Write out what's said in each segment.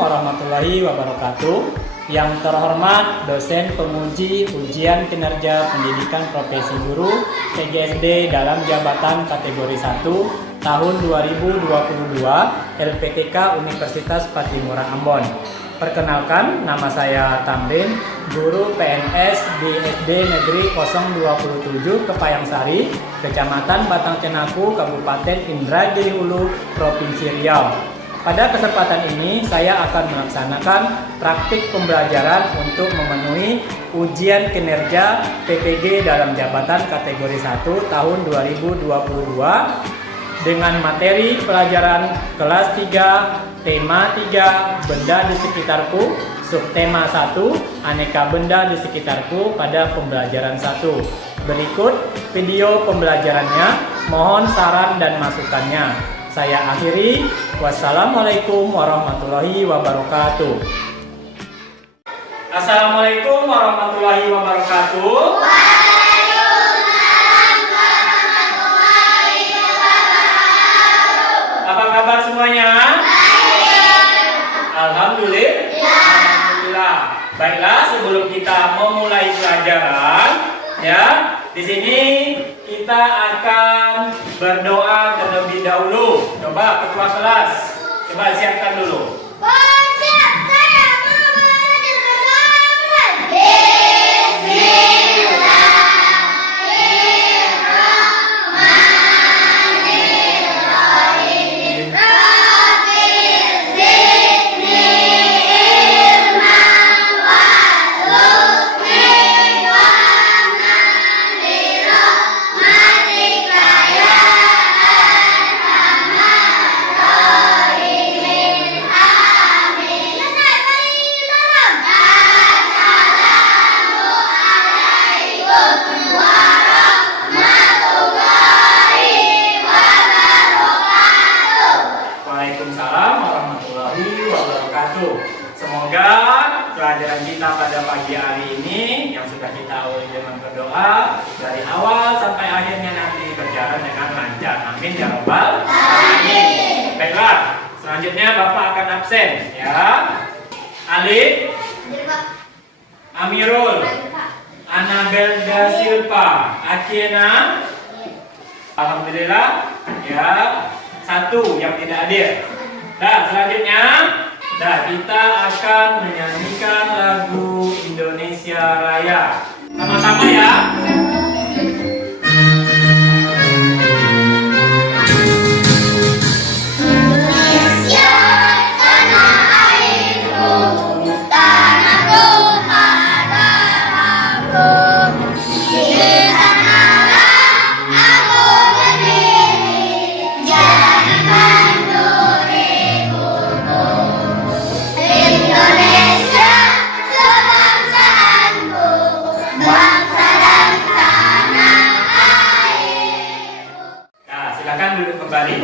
warahmatullahi wabarakatuh. Yang terhormat dosen penguji ujian kinerja pendidikan profesi guru PGSD dalam jabatan kategori 1 tahun 2022 LPTK Universitas Pattimura Ambon. Perkenalkan, nama saya Tamrin, guru PNS di SD Negeri 027 Kepayangsari, Kecamatan Batang Cenaku, Kabupaten Indragiri Hulu, Provinsi Riau. Pada kesempatan ini, saya akan melaksanakan praktik pembelajaran untuk memenuhi ujian kinerja PPG dalam jabatan kategori 1 tahun 2022 dengan materi pelajaran kelas 3, tema 3, benda di sekitarku, subtema 1, aneka benda di sekitarku pada pembelajaran 1. Berikut video pembelajarannya, mohon saran dan masukannya. Saya akhiri. Wassalamualaikum warahmatullahi wabarakatuh. Assalamualaikum warahmatullahi wabarakatuh. Waalaikumsalam warahmatullahi wabarakatuh. Apa kabar semuanya? Baik. Alhamdulillah. Baiklah, sebelum kita memulai pelajaran, ya, di sini kita akan berdoa terlebih dahulu. Coba ketua kelas, coba siapkan dulu. Siap, saya mau belajar berdoa. Bismillahirrahmanirrahim. Rabbi zidni ilman warzuqni fahman bi rahmatika ya arhamar rahimin. Amin. Assalamualaikum warahmatullahi wabarakatuh. Waalaikumsalam warahmatullahi wabarakatuh. Semoga pelajaran kita pada pagi hari ini yang sudah kita awali dengan berdoa dari awal sampai akhirnya nanti berjalan dengan lancar. Amin ya rabbal alamin. Baiklah, selanjutnya Bapak akan absen, ya. Alif, Amirul, Anabel da Silva, Akiena. Alhamdulillah, ya. Satu yang tidak hadir. Nah, selanjutnya, kita akan menyanyikan lagu Indonesia Raya. Sama-sama ya. Indonesia tanah airku, tanahku adalah di sanalah aku berdiri, jalankan duriku. Indonesia kebangsaanku, bangsa dan tanah airku. Nah, silakan duduk kembali.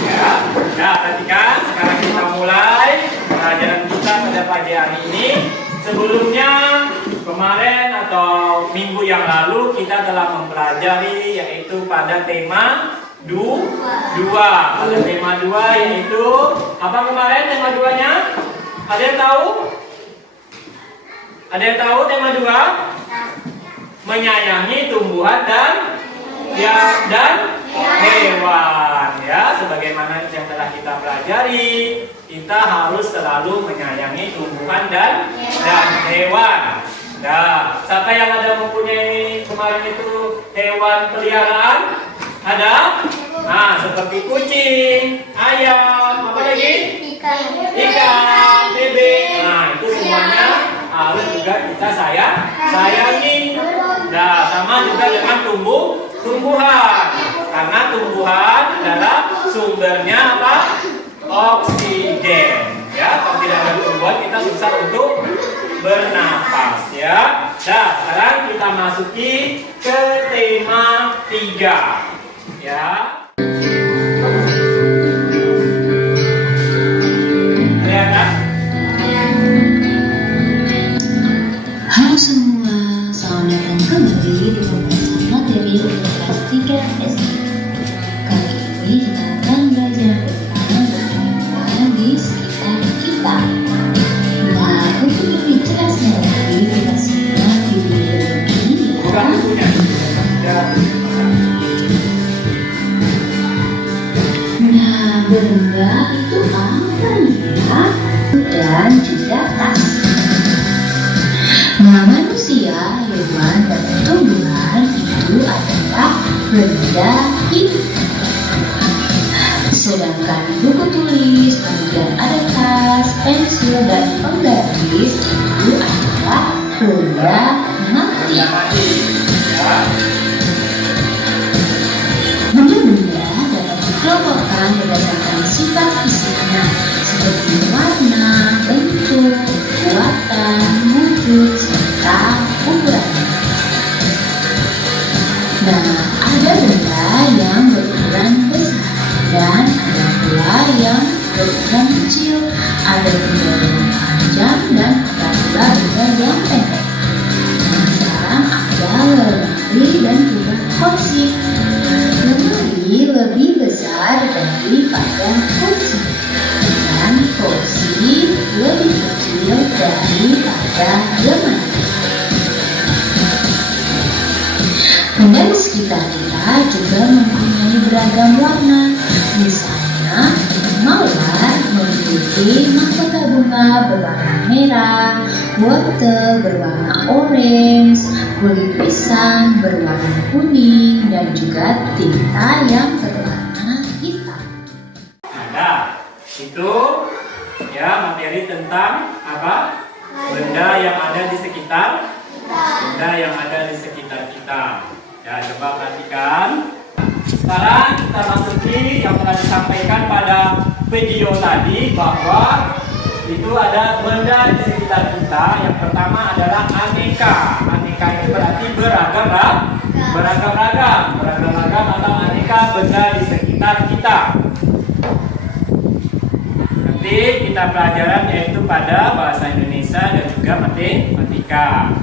Ya, perhatikan. Sekarang kita mulai pelajaran kita pada pagi hari ini. Sebelumnya, kemarin atau minggu yang lalu kita telah mempelajari yaitu pada tema 2. Pada tema 2 yaitu apa kemarin tema 2-nya? Ada yang tahu? Ada yang tahu tema 2? Menyayangi tumbuhan dan hewan, ya. Sebagaimana yang telah kita pelajari, kita harus selalu menyayangi tumbuhan dan hewan. Nah, siapa yang ada mempunyai kemarin itu hewan peliharaan? Ada? Nah, seperti kucing, ayam, apa lagi? Ikan, bebek. Nah, itu semuanya harus juga kita sayangi. Nah, sama juga dengan tumbuhan. Karena tumbuhan adalah sumbernya apa? Oksigen. Ya, kalau tidak ada tumbuhan kita susah untuk bernapas, ya. Nah, sekarang kita masuki ke tema 3. Ya. Halo semua, selamat datang kembali di pembahasan materi untuk kelas 3 SD. Kali ini kita akan belajar tentang berjumpa di sekitar kita. Benda itu apa ya? Dan juga tas. Nah, manusia, hewan, dan tumbuhan itu adalah benda hidup. Sedangkan buku tulis, kemudian ada tas, pensil, dan penggaris itu adalah benda mati. Benda-benda dapat dikelompokkan berdasarkan sifat fisiknya, seperti warna, bentuk, kekuatan, wujud, serta ukurannya. Nah, ada benda yang berukuran besar dan ada pula yang berukuran kecil. Ada benda yang panjang dan ada pula benda yang pendek. Nah, sekarang ada lemari dan juga kursi. Lemari lebih besar daripada kursi, dan kursi lebih kecil daripada lemari. Benda di sekitar kita juga mempunyai beragam warna. Misalnya, mawar meliputi mahkota bunga berwarna merah, wortel berwarna orange, kulit pisang berwarna kuning, dan juga tinta yang berwarna hitam. Nah, itu ya materi tentang apa? Benda yang ada di sekitar kita. Ya, coba perhatikan. Sekarang kita masuki yang telah disampaikan pada video tadi, bahwa itu ada benda di sekitar kita. Yang pertama adalah aneka. Aneka itu berarti beragam atau aneka benda di sekitar kita. Nanti kita pelajaran yaitu pada bahasa Indonesia dan juga matematika.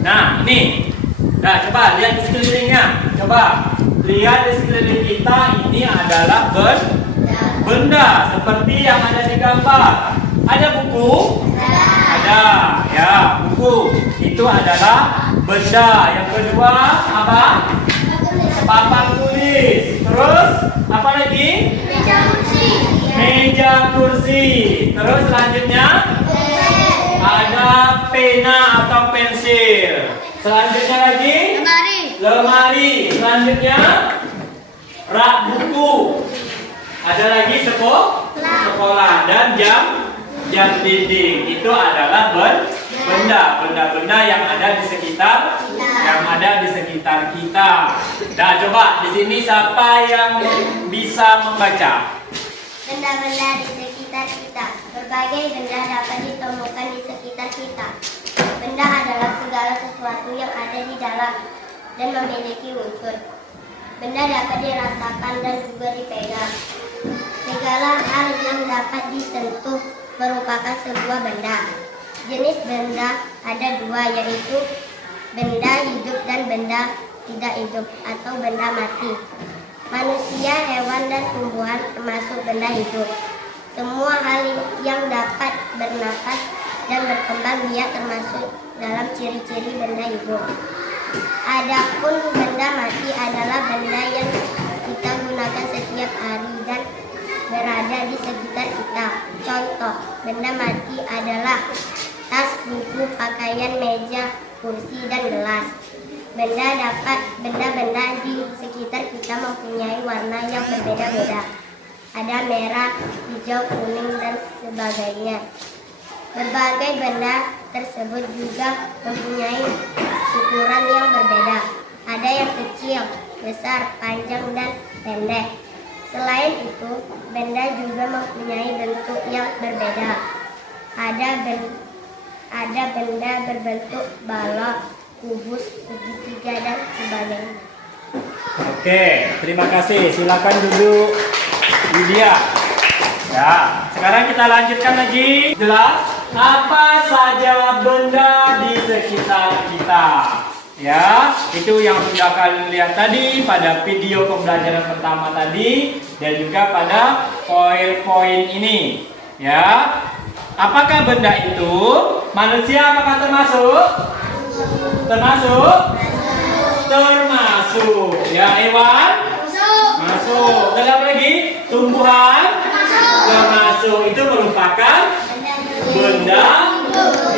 Nah, ini. Nah, coba lihat di sekelilingnya. Coba lihat di sekeliling kita, ini adalah benda seperti yang ada di gambar. Ada buku? Ada. Ya, buku. Itu adalah benda. Yang kedua apa? Papan tulis. Terus apa lagi? Meja kursi. Terus selanjutnya ada pena atau pensil. Selanjutnya lagi lemari. Selanjutnya rak buku. Ada lagi sekolah dan jam dinding. Itu adalah benda-benda yang ada di sekitar kita. Nah, coba di sini siapa yang bisa membaca? Benda-benda di sekitar kita. Berbagai benda dapat ditemukan di sekitar kita. Benda adalah segala sesuatu yang ada di dalam dan memiliki wujud. Benda dapat dirasakan dan juga dipegang. Segala hal yang dapat disentuh merupakan sebuah benda. Jenis benda ada dua, yaitu benda hidup dan benda tidak hidup atau benda mati. Manusia, hewan, dan tumbuhan termasuk benda hidup. Semua hal yang dapat bernapas dan berkembang biak termasuk dalam ciri-ciri benda hidup. Adapun benda mati adalah benda yang kita gunakan setiap hari dan berada di sekitar kita. Contoh, benda mati adalah tas, buku, pakaian, meja, kursi, dan gelas. Benda-benda di sekitar kita mempunyai warna yang berbeda-beda. Ada merah, hijau, kuning, dan sebagainya. Berbagai benda tersebut juga mempunyai ukuran yang berbeda. Ada yang kecil, besar, panjang, dan pendek. Selain itu, benda juga mempunyai bentuk yang berbeda. Ada benda berbentuk balok, kubus, segitiga, dan sebagainya. Oke, terima kasih. Silakan duduk, Lydia. Ya, sekarang kita lanjutkan lagi. Jelas apa saja benda di sekitar kita. Ya, itu yang sudah kalian lihat tadi pada video pembelajaran pertama tadi dan juga pada poin-poin ini. Ya, apakah benda itu? Manusia apakah termasuk? Termasuk. Ya, hewan? Masuk. termasuk. Dalam lagi tumbuhan termasuk. Itu merupakan benda,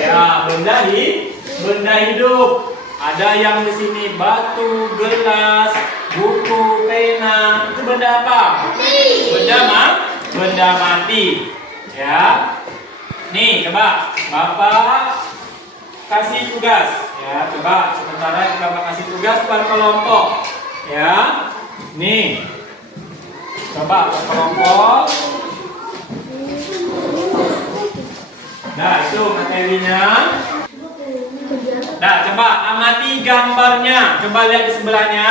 ya benda hidup. Ada yang di sini batu, gelas, buku, pena. Itu benda apa? Benda mati. Ya. Nih, coba Bapak kasih tugas. Ya, coba sementara Bapak kasih tugas per kelompok. Ya. Nih. Coba per kelompok. Nah, itu materinya. Nah, coba amati gambarnya. Coba lihat di sebelahnya.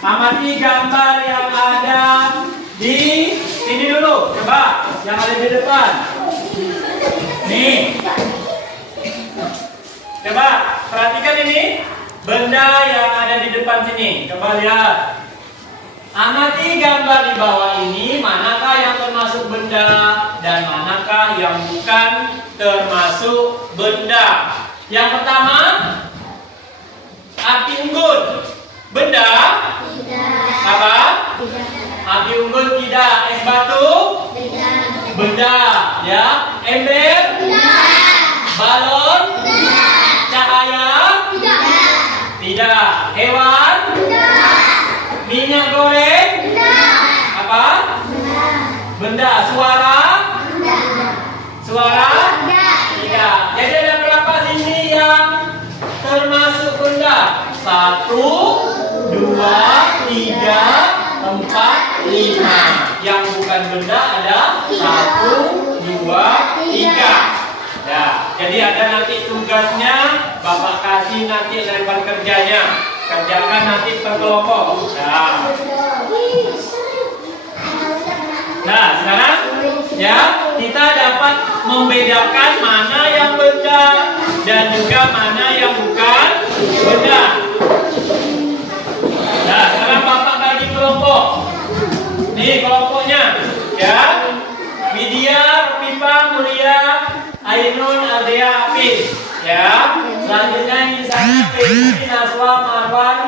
Amati gambar yang ada di sini dulu. Coba yang ada di depan. Nih. Coba perhatikan ini. Benda yang ada di depan sini. Coba lihat. Amati gambar di bawah ini. Manakah yang termasuk benda dan manakah yang bukan termasuk benda. Yang pertama, api unggun. Benda? Tidak. Apa? Tidak. Api unggun tidak. Es batu? Tidak. Benda. Ya. Ember? Tidak. Balon? Tidak. Cahaya? Tidak. Tidak. Hewan? Tidak. Minyak goreng? Tidak. Apa? Tidak. Benda. Suara? Tidak. Suara? Tidak. Tidak. Jadi ada berapa sini yang termasuk benda? 1, 2, 3, 4, 5. Yang bukan benda ada 1, 2, 3. Ya, jadi ada nanti tugasnya, Bapak kasih nanti lebar kerjanya. Kerjakan nanti per kelompok. Nah, sekarang ya kita dapat membedakan mana yang benda dan juga mana yang bukan benda. Nah, sekarang Bapak bagi kelompok. Nih kelompoknya, ya. Widya, Pipa, Mulia, Ainun, Adea, Apis, ya. Selanjutnya ini di sana Fitri, Naswa, Marwan,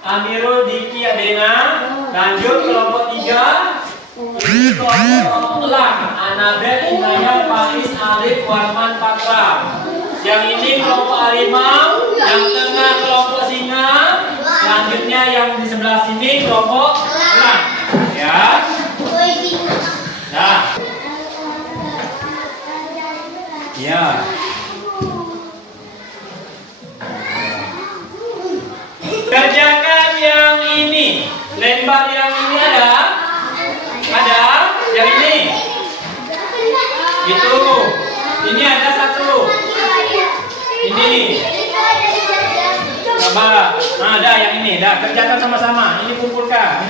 Amirul, Diki, Adena. Lanjut kelompok 3. Ini kelompok Elang, Anabel, Inayah, Paris, Arif, Warman, Patra. Yang ini kelompok Harimau, yang tengah kelompok Singa. Selanjutnya yang di sebelah sini kelompok Elang. Ya. Nah. Ya. Kerjakan yang ini. Lembar yang ini ada? Ada? Yang ini? Itu. Ini ada 1. Ini. Coba. Nah, ada yang ini. Dah, kerjakan sama-sama. Ini kumpulkan.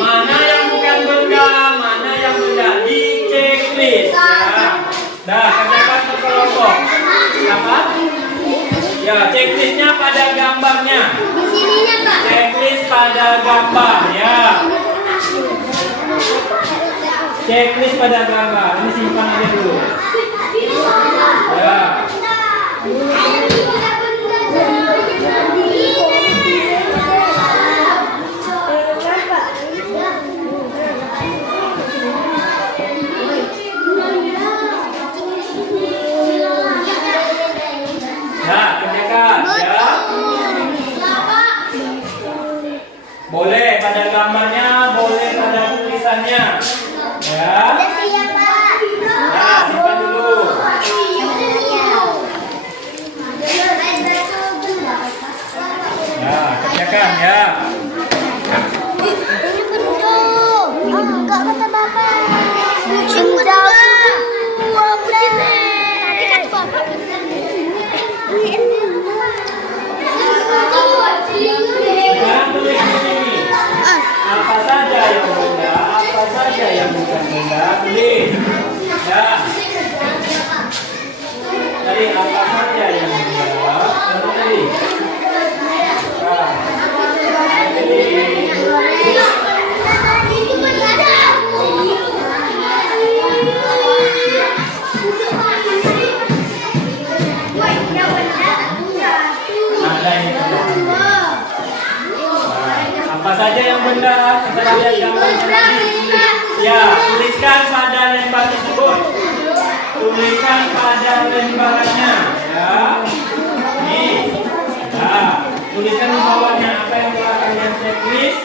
Mana yang bukan benda, mana yang benda di checklist. Ya. Dah, kerjakan per kelompok. Apa? Ya, checklistnya pada gambarnya. Checklist pada gambar, ya. Checklist pada gambar. Ini simpan aja dulu. Ya. Nah, kerjakan, ya. Boleh pada gambarnya, boleh pada tulisannya. Ya. Nah, saja yang benda setelah lihat gambarnya tadi? Ya, tuliskan pada lembar tersebut. Tuliskan pada lembarannya, ya. Nih, nah, tuliskan di bawahnya apa yang telah kalian checklist,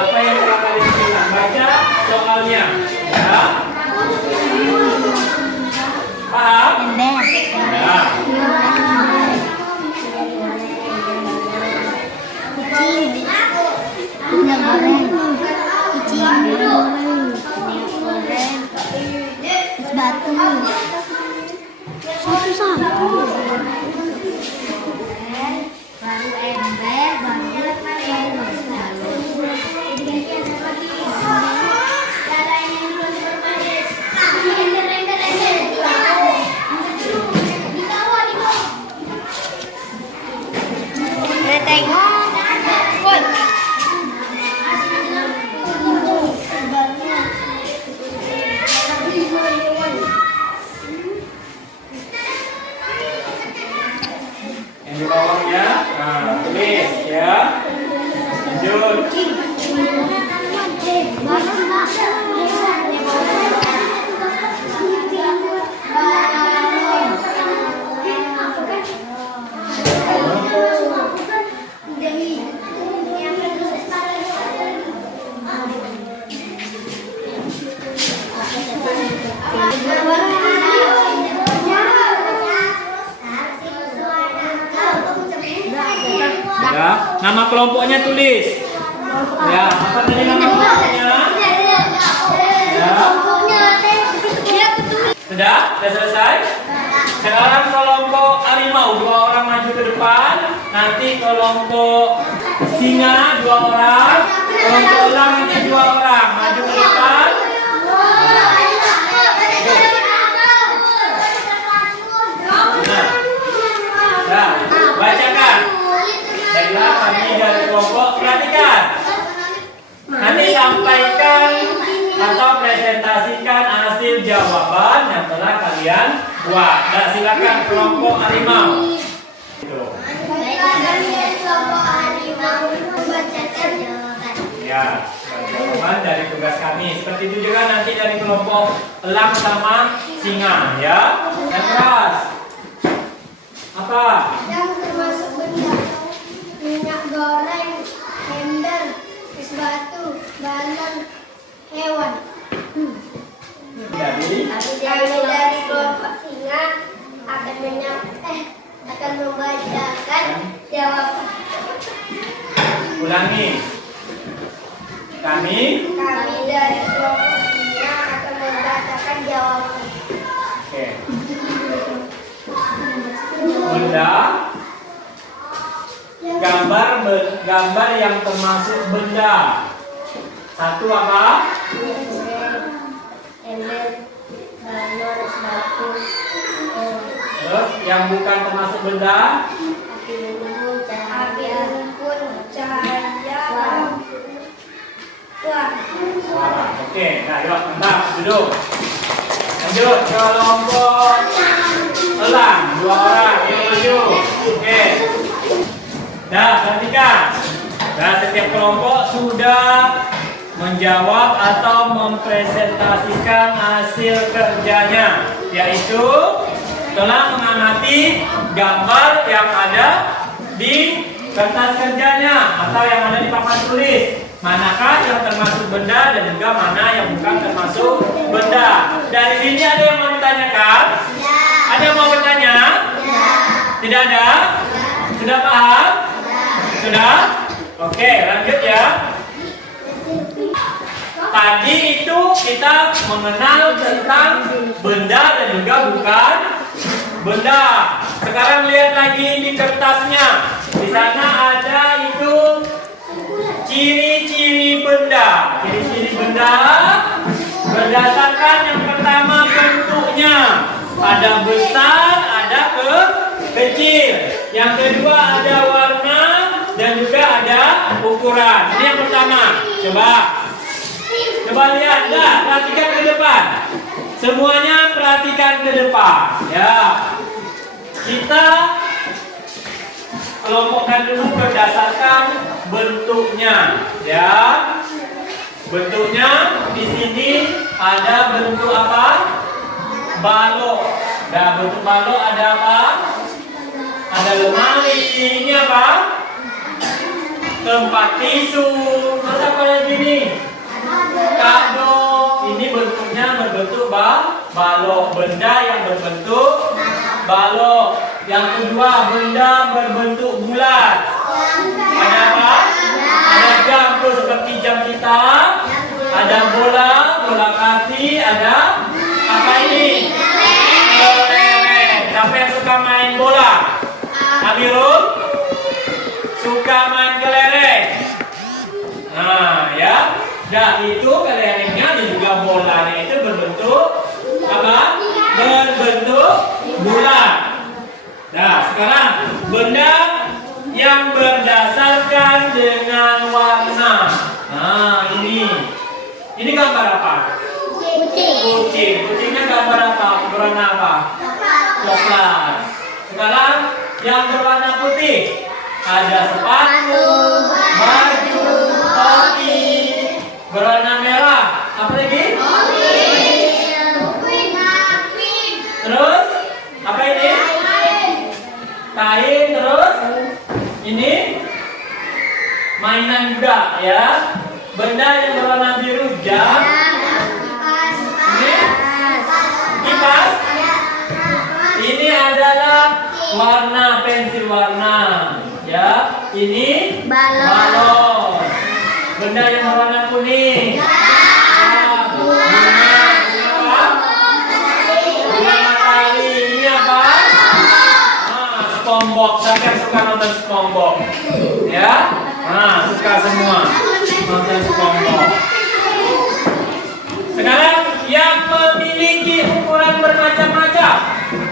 apa yang telah kalian tuliskan. Baca soalnya, ya. Paham? Ya. Yang di bawahnya, nah, tulis ya. Lanjut. Ya, nama kelompoknya tulis. Ya, apa tadi nama kelompoknya? Ya. Sudah? Sudah selesai? Sekarang kelompok harimau 2 orang maju ke depan, nanti kelompok singa 2 orang, kelompok elang nanti 2 orang maju ke depan. Nah, bacakan. Baiklah, kami dari kelompok perhatikan. Nanti sampaikan atau presentasikan hasil jawaban yang telah kalian buat. Nah, silakan kelompok harimau. Ya, jawaban dari tugas kami. Seperti itu juga nanti dari kelompok elang sama singa, ya. Yang keras. Apa? Yang termasuk benda: minyak goreng, ember, es batu, balon, hewan. Kami dari kelompok singa akan membacakan jawaban. Ulangi. Kami dari kelompok singa akan membacakan jawaban. Oke. Benda, gambar yang termasuk benda. Satu apa? Ember, balon, es batu, Terus yang bukan termasuk benda? api unggun, cahaya, Suara. Oke, nah yuk, bentar, duduk. Lanjut, kelompok elang 2 orang, yuk maju. Oke. Nah, perhatikan. Nah, setiap kelompok sudah menjawab atau mempresentasikan hasil kerjanya, yaitu telah mengamati gambar yang ada di kertas kerjanya atau yang ada di papan tulis. Manakah yang termasuk benda dan juga mana yang bukan termasuk benda. Dari sini ada yang mau ditanyakan? Ya. Ada yang mau bertanya? Ya. Tidak ada? Ya. Sudah paham? Ya. Sudah? Oke, lanjut ya. Tadi itu kita mengenal tentang benda dan juga bukan benda. Sekarang lihat lagi di kertasnya. Di sana ada itu ciri-ciri benda. Ciri-ciri benda berdasarkan yang pertama bentuknya. Ada besar, ada kecil. Yang kedua ada warna dan juga ada ukuran. Ini yang pertama. Coba lihat, perhatikan ke depan. Semuanya perhatikan ke depan. Ya. Kita kelompokkan dulu berdasarkan bentuknya, ya. Bentuknya di sini ada bentuk apa? Balok. Nah, bentuk balok ada apa? Ada lemari. Ini apa? Tempat tisu. Terus apa lagi nih? Kardus. Ini bentuknya berbentuk balok. Benda yang berbentuk balok. Yang kedua, benda berbentuk bulat. Ada apa? Ada jam tuh seperti jam kita. Ada bola kaki. Ada apa ini? Kelereng. Siapa yang suka main bola? Amirul? Suka main kelereng. Nah, ya. Nah, itu kelerengnya dan juga bolanya itu berbentuk apa? Berbentuk bulat. Nah, sekarang benda yang berdasarkan dengan warna. Nah, ini gambar apa? Kucing. Kucingnya gambar apa? Berwarna apa? Coklat. Sekarang yang berwarna putih. Ada sepatu, baju, topi. Berwarna merah. Apa lagi? Terus apa ini? Kain. Terus ini mainan juga, ya. Benda yang berwarna biru, jam. Ini kipas. Ini adalah warna pensil warna, ya. Ini balon. Benda yang berwarna kuning. Ini apa? SpongeBob. Siapa yang suka nonton SpongeBob? Ya? Nah, suka semua nonton SpongeBob. Sekarang yang memiliki ukuran bermacam-macam.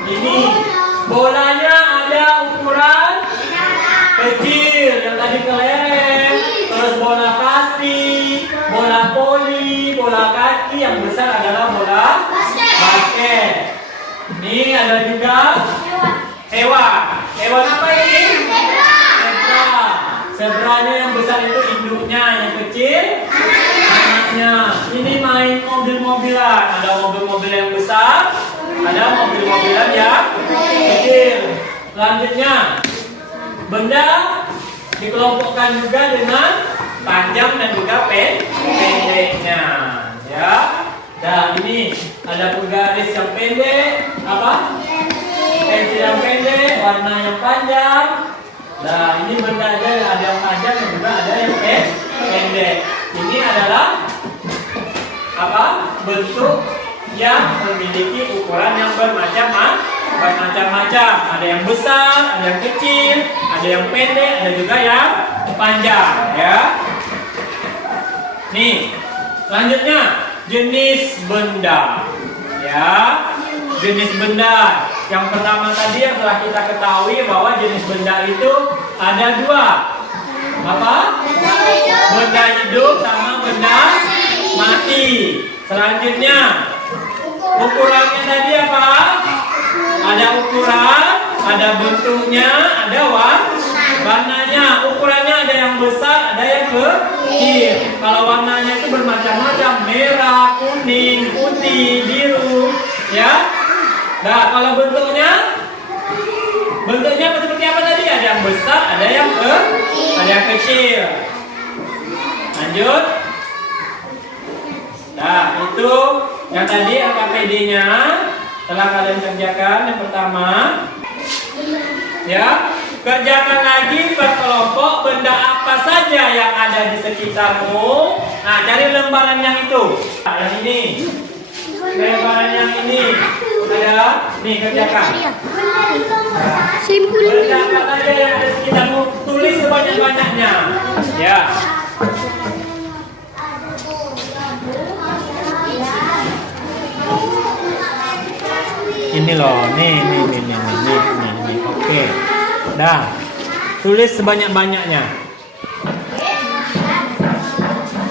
Ini bolanya ada ukuran kecil, yang tadi kelereng, terus bola plastik, bola poli, bola kaki, yang besar adalah bola basket. Ini ada juga hewan. Hewan apa ini? Zebra. Zebranya yang besar itu induknya, yang kecil anaknya. Ini main mobil-mobilan. Ada mobil-mobil yang besar, ada mobil-mobilan yang kecil. Selanjutnya, benda dikelompokkan juga dengan panjang dan juga pendeknya, ya. Nah, ini ada penggaris yang pendek, apa? Pensil yang pendek, warna yang panjang. Nah, ini benda ada yang panjang dan juga ada yang pendek. Ini adalah apa? Bentuk yang memiliki ukuran yang bermacam-macam. Ada yang besar, ada yang kecil, ada yang pendek, ada juga yang panjang, ya. Nih, selanjutnya jenis benda, ya. Jenis benda. Yang pertama tadi yang telah kita ketahui bahwa jenis benda itu ada dua. Apa? Benda hidup sama benda mati. Selanjutnya, ukurannya tadi apa? Ada ukuran, ada bentuknya, ada warnanya. Ukurannya ada yang besar, ada yang kecil. Kalau warnanya itu bermacam-macam, merah, kuning, putih, biru, ya. Nah, kalau bentuknya seperti apa tadi? Ada yang besar, ada yang kecil. Lanjut. Nah, itu yang tadi LKPD-nya telah kalian kerjakan. Yang pertama, ya, kerjakan lagi berkelompok benda apa saja yang ada di sekitarmu. Nah, cari lembaran yang itu. Nah, yang ini. Lembaran yang ini. Ada, nih kerjakan. Benda apa saja yang ada di sekitarmu, tulis sebanyak-banyaknya. Ya. Ini loh, nih. Oke. Dah. Tulis sebanyak-banyaknya.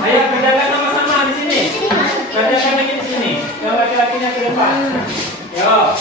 Ayo kerjakan sama-sama di sini. Kerjakan lagi di sini. Yang laki-lakinya ke depan. Yo.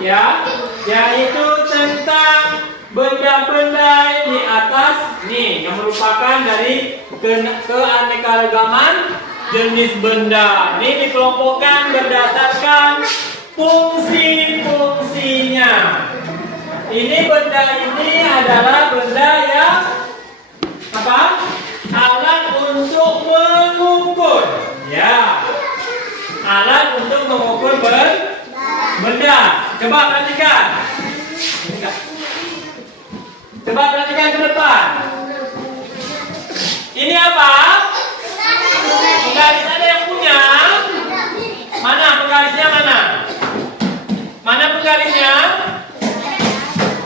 ya, yaitu tentang benda-benda di atas nih yang merupakan dari keanekaragaman jenis benda. Ini dikelompokkan berdasarkan fungsi-fungsinya. Ini benda ini adalah benda yang apa? Alat untuk mengukur. Ya. Alat untuk mengukur benda. Coba perhatikan. Coba perhatikan ke depan. Ini apa? Penggaris ada yang punya? Mana penggarisnya mana? Mana penggarisnya?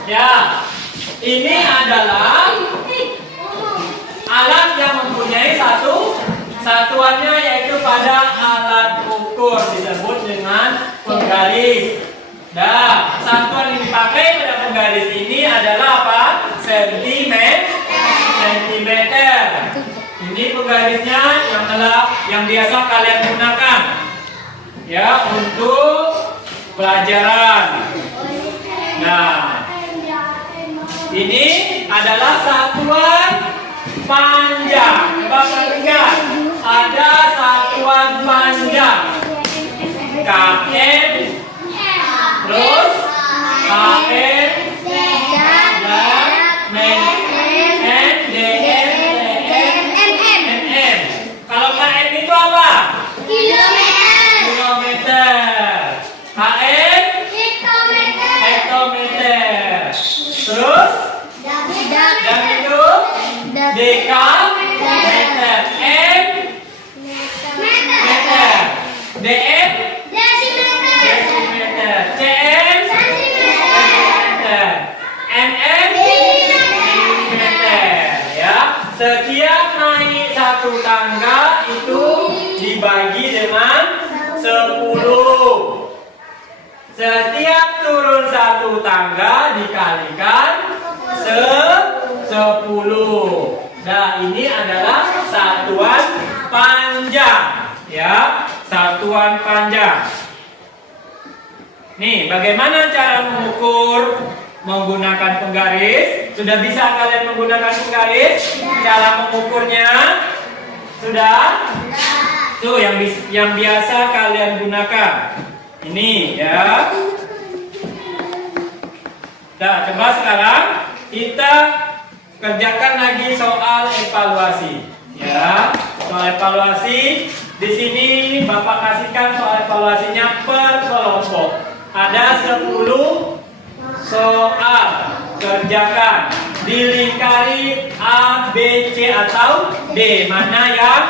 Ya. Ini adalah alat yang mempunyai satuannya yaitu pada alat ukur disebut dengan penggaris. Nah, satuan yang dipakai pada penggaris ini adalah apa? Sentimeter. Ini penggarisnya yang biasa kalian gunakan ya untuk pelajaran. Nah, ini adalah satuan panjang. Coba perhatikan, ada satuan panjang km, terus km, Kalau km itu apa? Kilometer. km hektometer. Terus dan itu dekameter. meter. dm desimeter. cm centimeter. mm milimeter. Ya, setiap naik satu tangga itu dibagi dengan 10. Setiap turun satu tangga dikalikan 10. Nah, ini adalah satuan panjang, ya, satuan panjang. Nih, bagaimana cara mengukur menggunakan penggaris? Sudah bisa kalian menggunakan penggaris? Cara mengukurnya sudah? Tuh yang biasa kalian gunakan. Ini ya. Nah, coba sekarang kita kerjakan lagi soal evaluasi. Ya, soal evaluasi. Di sini Bapak kasihkan soal evaluasinya per kelompok. Ada 10 soal. Kerjakan. Dilingkari A, B, C atau D. Mana yang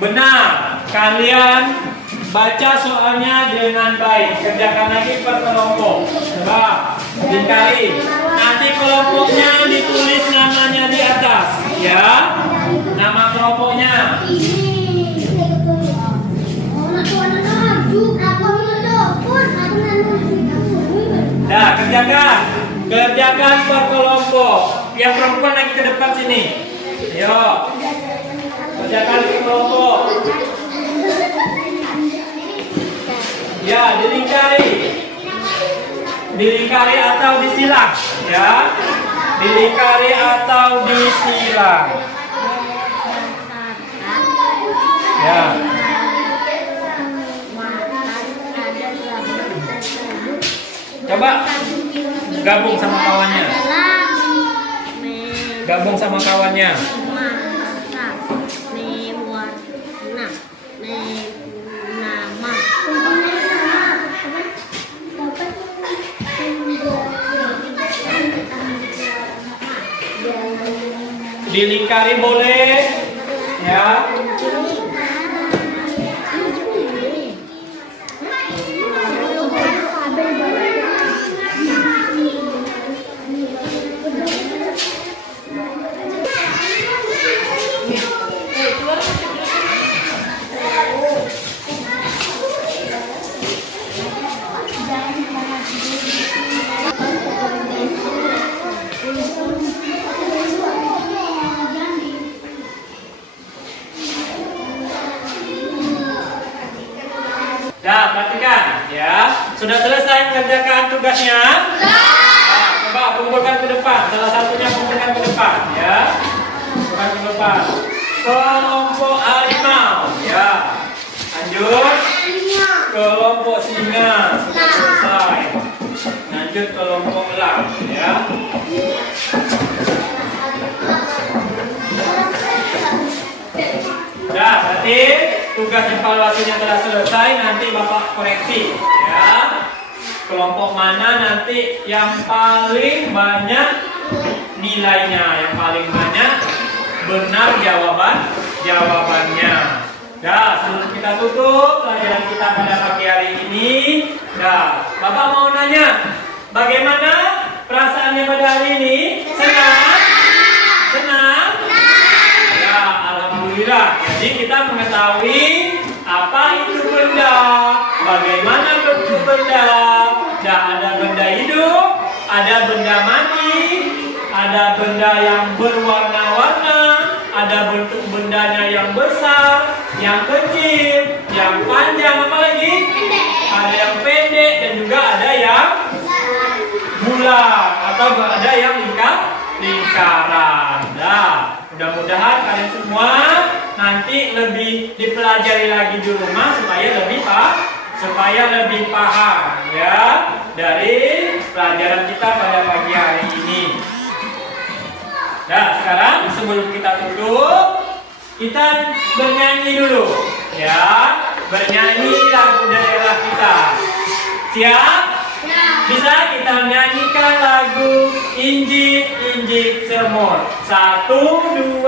benar? Kalian baca soalnya dengan baik. Kerjakan lagi per kelompok. Coba lingkari. Nanti kelompoknya ditulis namanya di atas, ya. Nama kelompoknya. Nah, kerjakan per kelompok. Yang perempuan lagi ke depan sini. Ayo. Kerjakan per kelompok. Ya, dilingkari atau disilang, ya. Dilingkari atau disilang. Ya. Coba gabung sama kawannya. Gabung sama kawannya. Dilingkari boleh, ya. Nah, perhatikan. ya. Sudah selesai mengerjakan tugasnya? Nah, coba kumpulkan ke depan. Salah satunya kumpulkan ke depan, ya. Kumpulkan ke depan. Kelompok harimau, ya. Lanjut. Kelompok singa. Sudah selesai. Lanjut kelompok elang, ya. Nah, berarti tugas evaluasinya telah selesai. Nanti Bapak koreksi, ya. Kelompok mana nanti yang paling banyak nilainya, yang paling banyak benar jawabannya. Nah, sebelum kita tutup pelajaran kita pada pagi hari ini, nah, Bapak mau nanya, bagaimana perasaannya pada hari ini? Senang? Senang? Ya, alhamdulillah. Jadi kita mengetahui apa itu benda, bagaimana bentuk benda. Nah, ada benda hidup, ada benda mati, ada benda yang berwarna-warna, ada bentuk bendanya yang besar, yang kecil, yang panjang, apa lagi? Ada yang pendek dan juga ada yang bulat atau ada yang lingkaran. Nah, mudah-mudahan kalian semua nanti lebih dipelajari lagi di rumah supaya lebih paham, ya, dari pelajaran kita pada pagi hari ini. Nah, sekarang sebelum kita tutup, kita bernyanyi dulu, ya, bernyanyi lagu daerah kita. Siap? Bisa kita nyanyikan lagu Injik Injik Semut. 1, 2,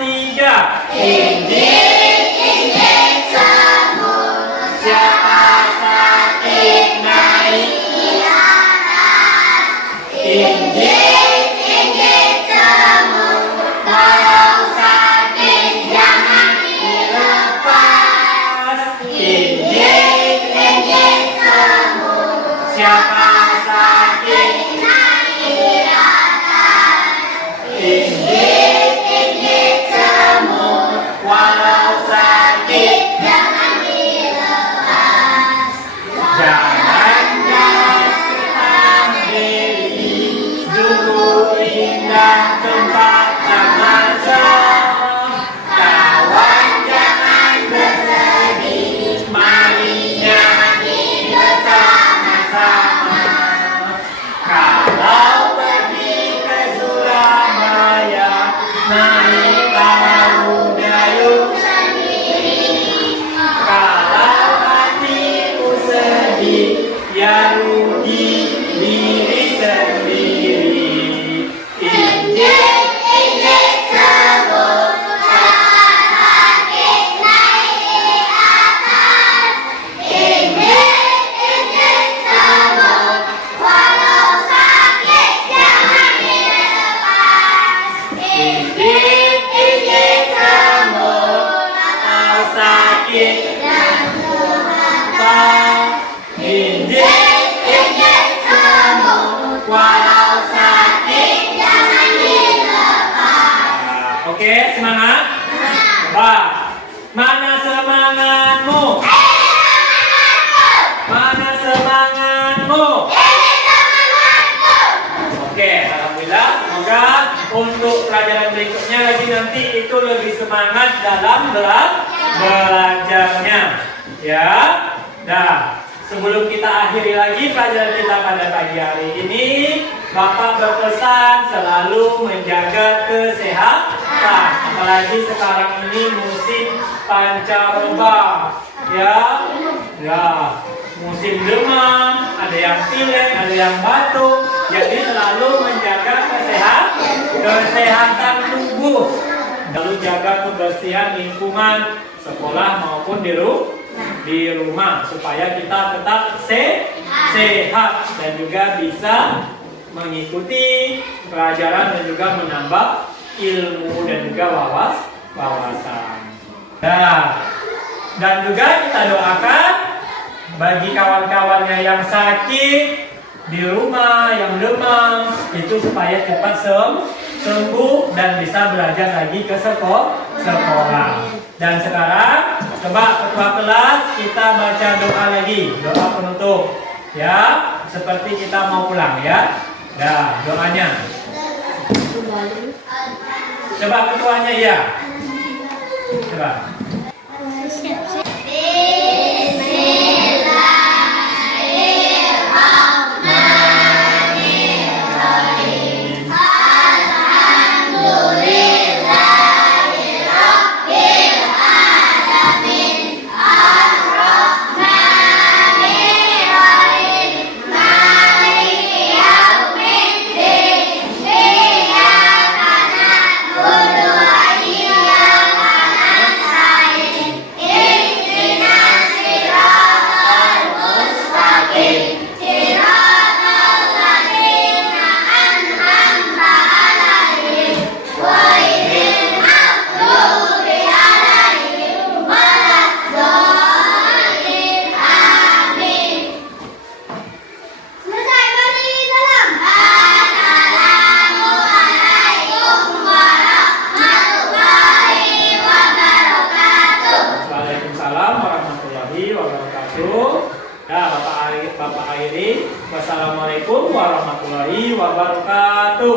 3. Injik Injik Semut, siapa sakit naik di atas. Injik Injik Semut, kalau sakit jangan dilepas. Injik Injik Semut, siapa sakit naik di atas. Injik Injik Semut, walau sakit jangan dilepas. Jangan-jangan berdiri, sungguh indah tempat terasa. Kawan jangan bersedih, mari nyanyi bersama-sama. Kalau pergi ke Surabaya, naiklah lalu dayung sendiri. Kalau hatimu sedih, ya rugi diri sendiri. Injik Injik Semut, sakit naik di atas. Injik Injik Semut, walau sakit jangan dilepas. Injik Injik Semut, walau sakit jangan dilepas. Injik Injik Semut, walau sakit jangan dilepas. Oke, semangat. Coba, mana semangatmu? Mana semangatmu? Oke, alhamdulillah. Semoga untuk pelajaran berikutnya lagi nanti itu lebih semangat dalam belajarnya, ya. Nah, sebelum kita akhiri lagi pelajaran kita pada pagi hari ini, Bapak berpesan selalu menjaga kesehatan. Apalagi sekarang ini musim pancaroba, ya. Ya, musim demam, ada yang pilek, ada yang batuk. Jadi selalu menjaga kesehatan tubuh. Lalu jaga kebersihan lingkungan sekolah maupun di rumah supaya kita tetap sehat dan juga bisa mengikuti pelajaran dan juga menambah ilmu dan juga wawasan. Nah, dan juga kita doakan bagi kawan-kawannya yang sakit di rumah, yang demam, itu supaya cepat sembuh dan bisa belajar lagi ke sekolah. Dan sekarang coba ketua kelas kita baca doa lagi, doa penutup. Ya, seperti kita mau pulang ya. Nah, doanya. Coba ketuanya ya. Coba. Waalaikumsalam warahmatullahi wabarakatuh. Ya, Bapak Airi, wassalamualaikum warahmatullahi wabarakatuh.